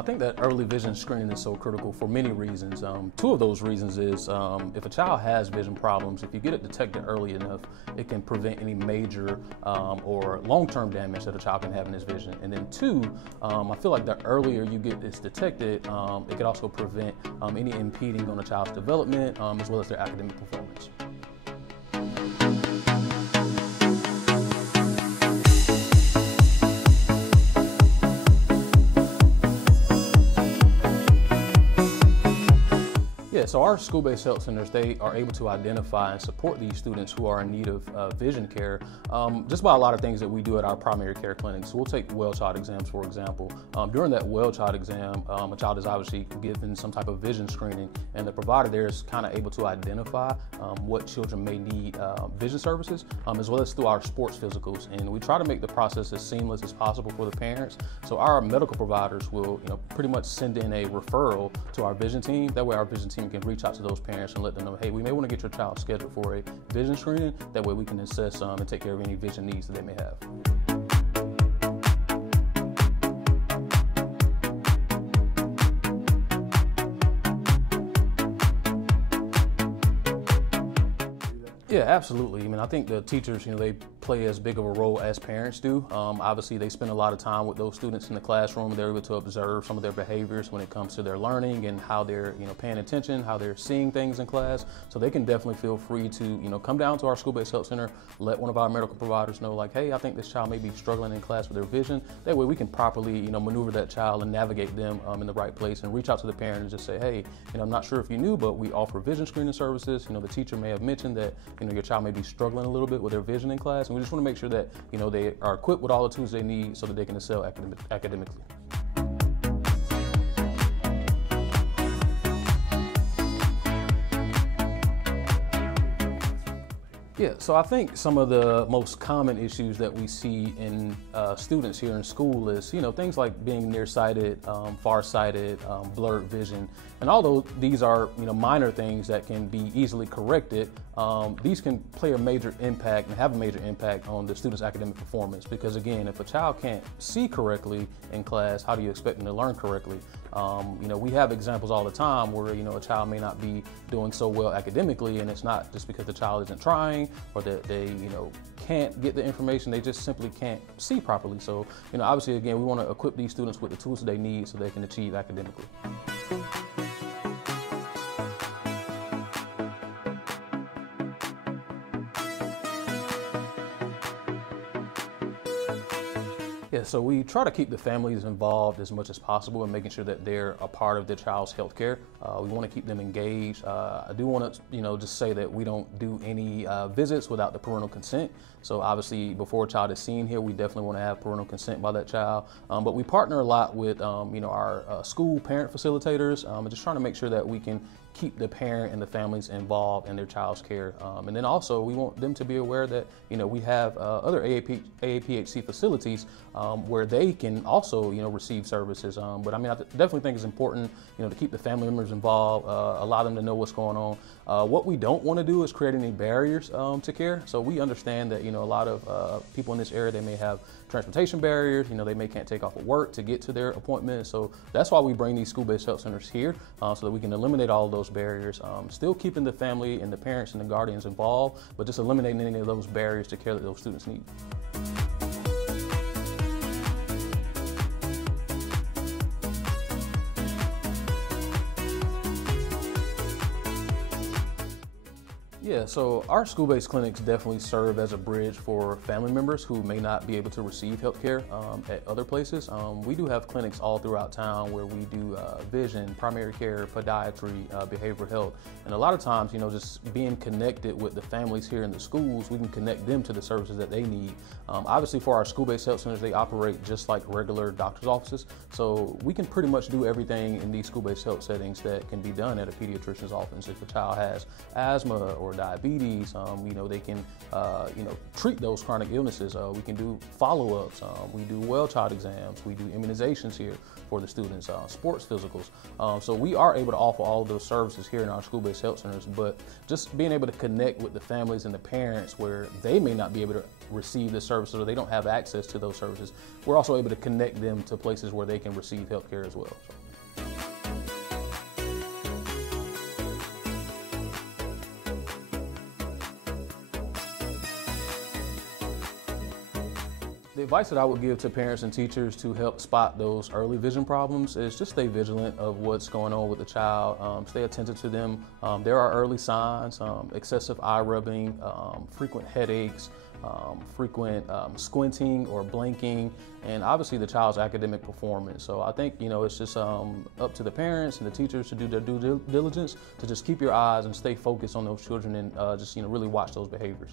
I think that early vision screening is so critical for many reasons. Two of those reasons is if a child has vision problems, if you get it detected early enough, it can prevent any major or long-term damage that a child can have in his vision. And then two, I feel like the earlier you get this detected, it can also prevent any impeding on a child's development as well as their academic performance. Yeah, so our school-based health centers, they are able to identify and support these students who are in need of vision care just by a lot of things that we do at our primary care clinics. So we'll take well child exams, for example. During that well child exam, a child is obviously given some type of vision screening, and the provider there is kind of able to identify what children may need vision services, as well as through our sports physicals. And we try to make the process as seamless as possible for the parents. So our medical providers will, pretty much send in a referral to our vision team. That way our vision team can reach out to those parents and let them know, hey, we may want to get your child scheduled for a vision screening. That way we can assess and take care of any vision needs that they may have. Yeah, absolutely. I mean, I think the teachers, they play as big of a role as parents do. Obviously, they spend a lot of time with those students in the classroom. They're able to observe some of their behaviors when it comes to their learning and how they're, paying attention, how they're seeing things in class. So they can definitely feel free to, come down to our school-based health center, let one of our medical providers know, like, hey, I think this child may be struggling in class with their vision. That way we can properly, maneuver that child and navigate them in the right place and reach out to the parent and just say, hey, I'm not sure if you knew, but we offer vision screening services. The teacher may have mentioned that, your child may be struggling a little bit with their vision in class, and we just want to make sure that they are equipped with all the tools they need so that they can excel academically. Yeah, so I think some of the most common issues that we see in students here in school is, things like being nearsighted, farsighted, blurred vision, and although these are, minor things that can be easily corrected, these can play a major impact and have a major impact on the student's academic performance. Because again, if a child can't see correctly in class, how do you expect them to learn correctly? We have examples all the time where, a child may not be doing so well academically, and it's not just because the child isn't trying or that they, can't get the information, they just simply can't see properly. So, obviously, again, we want to equip these students with the tools that they need so they can achieve academically. Yeah, so we try to keep the families involved as much as possible in making sure that they're a part of their child's health care. We want to keep them engaged. I do want to, just say that we don't do any visits without the parental consent. So obviously, before a child is seen here, we definitely want to have parental consent by that child. But we partner a lot with, our school parent facilitators, and just trying to make sure that we can keep the parent and the families involved in their child's care. And then also, we want them to be aware that, we have other AAPHC facilities where they can also, receive services. But I mean, I definitely think it's important, to keep the family members involved, allow them to know what's going on. What we don't want to do is create any barriers to care. So we understand that, a lot of people in this area, they may have transportation barriers, they can't take off of work to get to their appointments. So that's why we bring these school-based health centers here so that we can eliminate all of those barriers, still keeping the family and the parents and the guardians involved, but just eliminating any of those barriers to care that those students need. Yeah, so our school-based clinics definitely serve as a bridge for family members who may not be able to receive health care at other places. We do have clinics all throughout town where we do vision, primary care, podiatry, behavioral health. And a lot of times, just being connected with the families here in the schools, we can connect them to the services that they need. Obviously, for our school-based health centers, they operate just like regular doctor's offices. So we can pretty much do everything in these school-based health settings that can be done at a pediatrician's office. If a child has asthma or diabetes. They can, treat those chronic illnesses. We can do follow-ups. We do well child exams. We do immunizations here for the students, sports physicals. So we are able to offer all of those services here in our school-based health centers, but just being able to connect with the families and the parents where they may not be able to receive the services or they don't have access to those services, we're also able to connect them to places where they can receive health care as well. The advice that I would give to parents and teachers to help spot those early vision problems is just stay vigilant of what's going on with the child, stay attentive to them. There are early signs, excessive eye rubbing, frequent headaches, frequent squinting or blinking, and obviously the child's academic performance. So I think, it's just up to the parents and the teachers to do their due diligence to just keep your eyes and stay focused on those children and just, really watch those behaviors.